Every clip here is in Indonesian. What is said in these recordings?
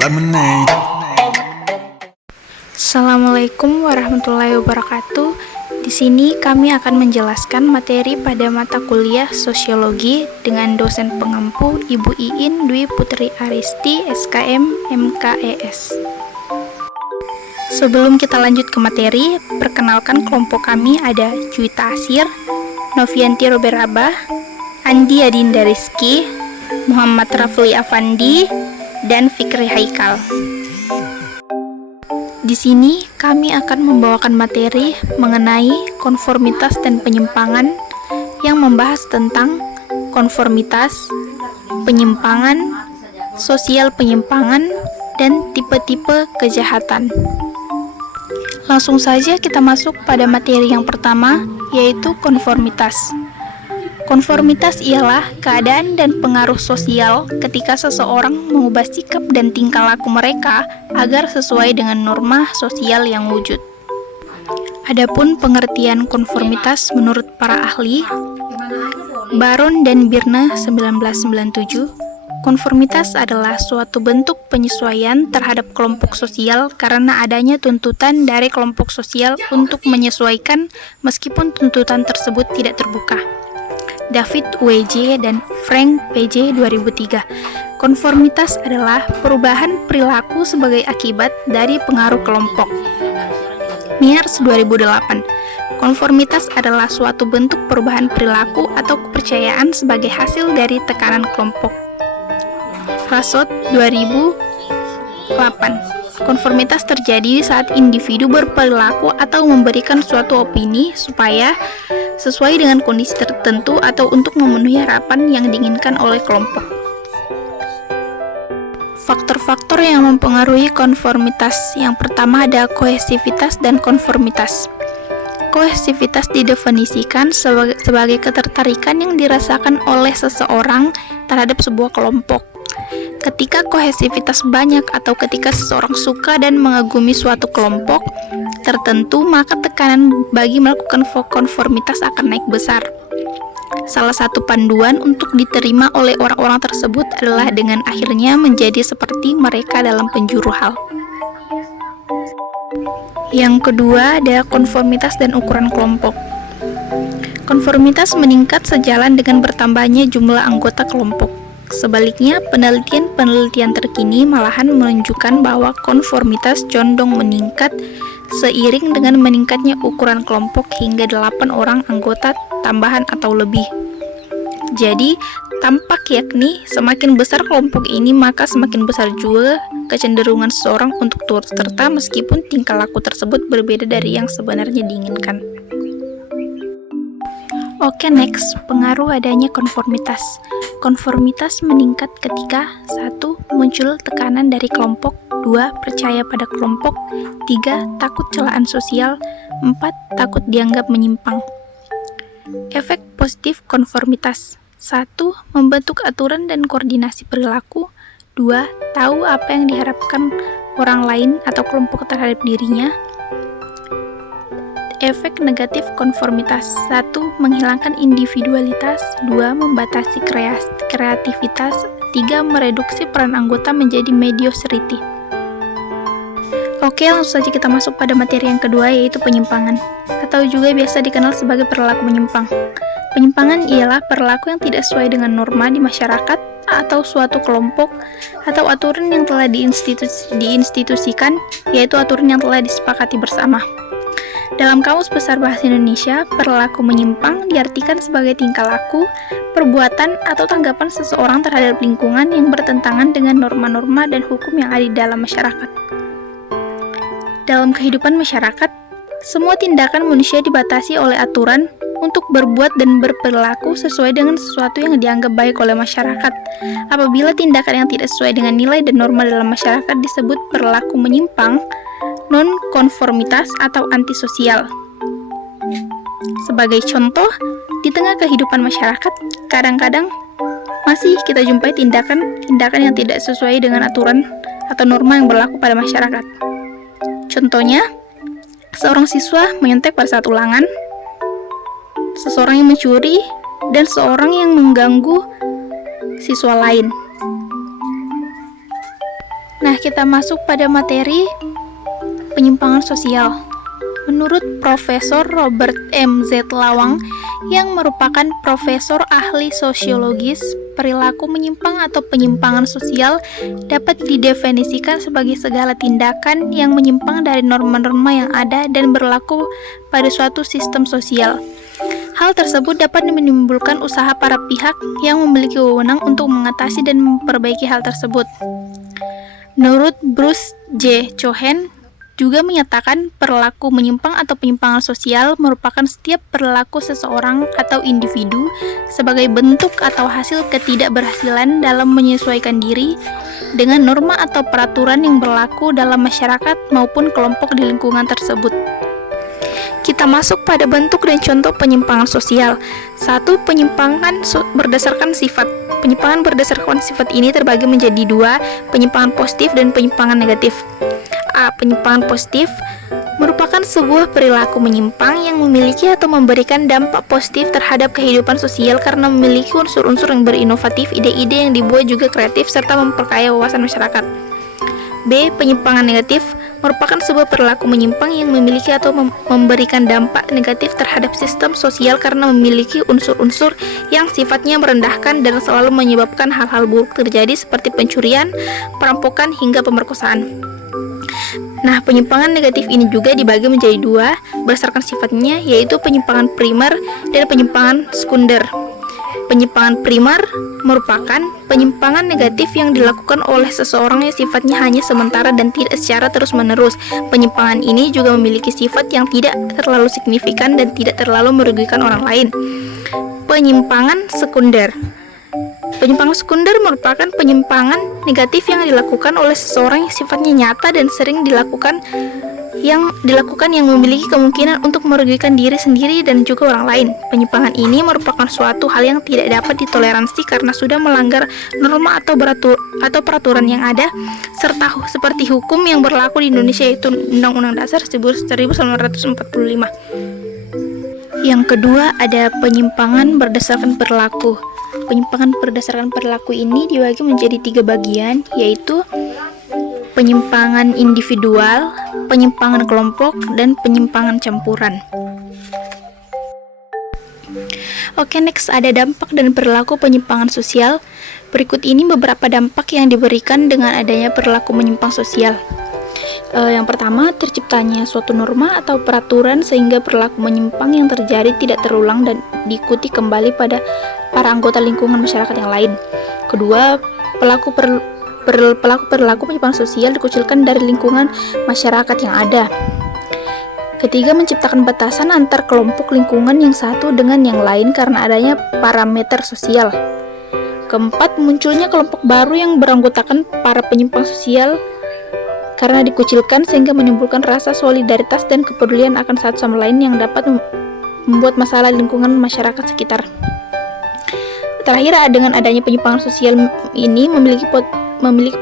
lemonade. Assalamualaikum warahmatullahi wabarakatuh. Di sini kami akan menjelaskan materi pada mata kuliah Sosiologi dengan dosen pengampu Ibu Iin Dwi Putri Aristi, SKM MKES. Sebelum kita lanjut ke materi, perkenalkan kelompok kami ada Juwita Asir, Novianti Roberabah, Andi Adinda Rizky, Muhammad Rafli Afandi, dan Fikri Haikal. Di sini kami akan membawakan materi mengenai konformitas dan penyimpangan yang membahas tentang konformitas, penyimpangan, sosial penyimpangan, dan tipe-tipe kejahatan. Langsung saja kita masuk pada materi yang pertama, yaitu konformitas. Konformitas ialah keadaan dan pengaruh sosial ketika seseorang mengubah sikap dan tingkah laku mereka agar sesuai dengan norma sosial yang wujud. Adapun pengertian konformitas menurut para ahli, Baron dan Birne 1997, konformitas adalah suatu bentuk penyesuaian terhadap kelompok sosial karena adanya tuntutan dari kelompok sosial untuk menyesuaikan meskipun tuntutan tersebut tidak terbuka. David W.J. dan Frank P.J. 2003. Konformitas adalah perubahan perilaku sebagai akibat dari pengaruh kelompok. Mears 2008. Konformitas adalah suatu bentuk perubahan perilaku atau kepercayaan sebagai hasil dari tekanan kelompok. Rasot 2008. Konformitas terjadi saat individu berperilaku atau memberikan suatu opini supaya sesuai dengan kondisi tertentu atau untuk memenuhi harapan yang diinginkan oleh kelompok. Faktor-faktor yang mempengaruhi konformitas. Yang pertama ada kohesivitas dan konformitas. Kohesivitas didefinisikan sebagai ketertarikan yang dirasakan oleh seseorang terhadap sebuah kelompok. Ketika kohesivitas banyak atau ketika seseorang suka dan mengagumi suatu kelompok tertentu, maka tekanan bagi melakukan konformitas akan naik besar. Salah satu panduan untuk diterima oleh orang-orang tersebut adalah dengan akhirnya menjadi seperti mereka dalam penjuru hal. Yang kedua ada konformitas dan ukuran kelompok. Konformitas meningkat sejalan dengan bertambahnya jumlah anggota kelompok. Sebaliknya, penelitian terkini malahan menunjukkan bahwa konformitas condong meningkat seiring dengan meningkatnya ukuran kelompok hingga 8 orang anggota tambahan atau lebih. Jadi, tampak yakni semakin besar kelompok ini maka semakin besar juga kecenderungan seseorang untuk turut serta meskipun tingkah laku tersebut berbeda dari yang sebenarnya diinginkan. Oke, next, pengaruh adanya konformitas. Konformitas meningkat ketika 1. Muncul tekanan dari kelompok, 2. Percaya pada kelompok, 3. Takut celaan sosial, 4. Takut dianggap menyimpang. Efek positif konformitas. 1. Membentuk aturan dan koordinasi perilaku, 2. Tahu apa yang diharapkan orang lain atau kelompok terhadap dirinya. Efek negatif konformitas. 1. Menghilangkan individualitas, 2. Membatasi kreativitas, 3. Mereduksi peran anggota menjadi mediocrity. Oke, langsung saja kita masuk pada materi yang kedua, yaitu penyimpangan, atau juga biasa dikenal sebagai perilaku menyimpang. Penyimpangan ialah perilaku yang tidak sesuai dengan norma di masyarakat atau suatu kelompok atau aturan yang telah diinstitusikan, yaitu aturan yang telah disepakati bersama. Dalam Kamus Besar Bahasa Indonesia, perilaku menyimpang diartikan sebagai tingkah laku, perbuatan, atau tanggapan seseorang terhadap lingkungan yang bertentangan dengan norma-norma dan hukum yang ada di dalam masyarakat. Dalam kehidupan masyarakat, semua tindakan manusia dibatasi oleh aturan untuk berbuat dan berperilaku sesuai dengan sesuatu yang dianggap baik oleh masyarakat. Apabila tindakan yang tidak sesuai dengan nilai dan norma dalam masyarakat disebut perilaku menyimpang, non-konformitas atau antisosial. Sebagai contoh, di tengah kehidupan masyarakat, kadang-kadang masih kita jumpai tindakan yang tidak sesuai dengan aturan atau norma yang berlaku pada masyarakat. Contohnya, seorang siswa menyontek pada saat ulangan, seseorang yang mencuri, dan seorang yang mengganggu siswa lain. Nah, kita masuk pada materi penyimpangan sosial. Menurut Profesor Robert M. Z. Lawang yang merupakan profesor ahli sosiologis, perilaku menyimpang atau penyimpangan sosial dapat didefinisikan sebagai segala tindakan yang menyimpang dari norma-norma yang ada dan berlaku pada suatu sistem sosial. Hal tersebut dapat menimbulkan usaha para pihak yang memiliki wewenang untuk mengatasi dan memperbaiki hal tersebut. Menurut Bruce J. Cohen juga menyatakan perilaku menyimpang atau penyimpangan sosial merupakan setiap perilaku seseorang atau individu sebagai bentuk atau hasil ketidakberhasilan dalam menyesuaikan diri dengan norma atau peraturan yang berlaku dalam masyarakat maupun kelompok di lingkungan tersebut. Kita masuk pada bentuk dan contoh penyimpangan sosial. 1. Penyimpangan berdasarkan sifat. Penyimpangan berdasarkan sifat ini terbagi menjadi 2, penyimpangan positif dan penyimpangan negatif. A. Penyimpangan positif merupakan sebuah perilaku menyimpang yang memiliki atau memberikan dampak positif terhadap kehidupan sosial karena memiliki unsur-unsur yang berinovatif, ide-ide yang dibuat juga kreatif, serta memperkaya wawasan masyarakat. B. Penyimpangan negatif merupakan sebuah perilaku menyimpang yang memiliki atau memberikan dampak negatif terhadap sistem sosial karena memiliki unsur-unsur yang sifatnya merendahkan dan selalu menyebabkan hal-hal buruk terjadi seperti pencurian, perampokan, hingga pemerkosaan. Nah, penyimpangan negatif ini juga dibagi menjadi 2 berdasarkan sifatnya, yaitu penyimpangan primer dan penyimpangan sekunder. Penyimpangan primer merupakan penyimpangan negatif yang dilakukan oleh seseorang yang sifatnya hanya sementara dan tidak secara terus-menerus. Penyimpangan ini juga memiliki sifat yang tidak terlalu signifikan dan tidak terlalu merugikan orang lain. Penyimpangan sekunder. Penyimpangan sekunder merupakan penyimpangan negatif yang dilakukan oleh seseorang yang sifatnya nyata dan sering dilakukan yang memiliki kemungkinan untuk merugikan diri sendiri dan juga orang lain. Penyimpangan ini merupakan suatu hal yang tidak dapat ditoleransi karena sudah melanggar norma atau peraturan yang ada, serta seperti hukum yang berlaku di Indonesia, yaitu Undang-Undang Dasar 1945. Yang kedua, ada penyimpangan berdasarkan perilaku. Penyimpangan berdasarkan perilaku ini dibagi menjadi 3 bagian, yaitu penyimpangan individual, penyimpangan kelompok, dan penyimpangan campuran. Oke, next ada dampak dan perilaku penyimpangan sosial. Berikut ini beberapa dampak yang diberikan dengan adanya perilaku menyimpang sosial. Yang pertama, terciptanya suatu norma atau peraturan sehingga perilaku menyimpang yang terjadi tidak terulang dan diikuti kembali pada para anggota lingkungan masyarakat yang lain. Kedua, pelaku perilaku penyimpangan sosial dikucilkan dari lingkungan masyarakat yang ada. Ketiga, menciptakan batasan antar kelompok lingkungan yang satu dengan yang lain karena adanya parameter sosial. Keempat, munculnya kelompok baru yang beranggotakan para penyimpang sosial karena dikucilkan sehingga menimbulkan rasa solidaritas dan kepedulian akan satu sama lain yang dapat membuat masalah lingkungan masyarakat sekitar. Terakhir, dengan adanya penyimpangan sosial ini memiliki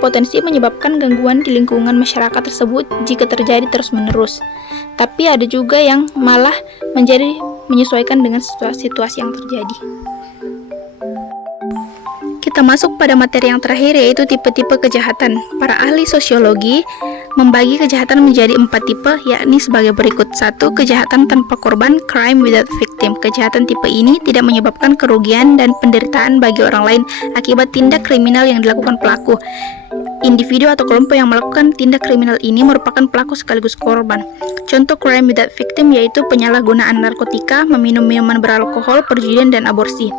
potensi menyebabkan gangguan di lingkungan masyarakat tersebut jika terjadi terus-menerus. Tapi ada juga yang malah menyesuaikan dengan situasi yang terjadi. Kita masuk pada materi yang terakhir, yaitu tipe-tipe kejahatan. Para ahli sosiologi membagi kejahatan menjadi 4 tipe, yakni sebagai berikut. 1. Kejahatan tanpa korban, crime without victim. Kejahatan tipe ini tidak menyebabkan kerugian dan penderitaan bagi orang lain akibat tindak kriminal yang dilakukan pelaku. Individu atau kelompok yang melakukan tindak kriminal ini merupakan pelaku sekaligus korban. Contoh crime without victim yaitu penyalahgunaan narkotika, meminum minuman beralkohol, perjudian, dan aborsi.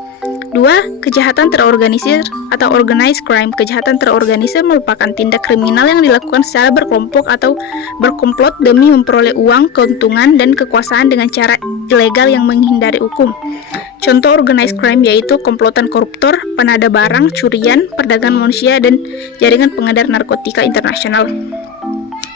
2. Kejahatan terorganisir atau organized crime. Kejahatan terorganisir merupakan tindak kriminal yang dilakukan secara berkelompok atau berkomplot demi memperoleh uang, keuntungan, dan kekuasaan dengan cara ilegal yang menghindari hukum. Contoh organized crime yaitu komplotan koruptor, penada barang, curian, perdagangan manusia, dan jaringan pengedar narkotika internasional.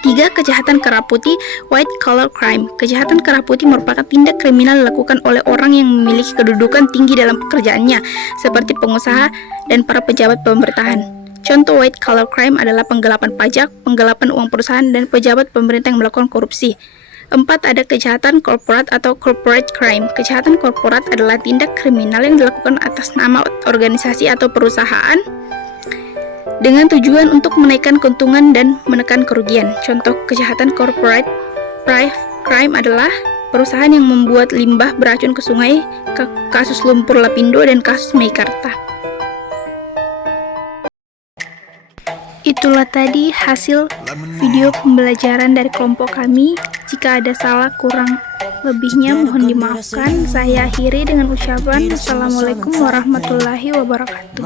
3. Kejahatan kerah putih, white collar crime. Kejahatan kerah putih merupakan tindak kriminal dilakukan oleh orang yang memiliki kedudukan tinggi dalam pekerjaannya, seperti pengusaha dan para pejabat pemerintahan. Contoh white collar crime adalah penggelapan pajak, penggelapan uang perusahaan, dan pejabat pemerintah yang melakukan korupsi. 4. Ada kejahatan korporat atau corporate crime. Kejahatan korporat adalah tindak kriminal yang dilakukan atas nama organisasi atau perusahaan dengan tujuan untuk menaikkan keuntungan dan menekan kerugian. Contoh kejahatan corporate crime adalah perusahaan yang membuat limbah beracun ke sungai, kasus lumpur Lapindo, dan kasus Meikarta. Itulah tadi hasil video pembelajaran dari kelompok kami. Jika ada salah kurang lebihnya mohon dimaafkan. Saya akhiri dengan ucapan Assalamualaikum warahmatullahi wabarakatuh.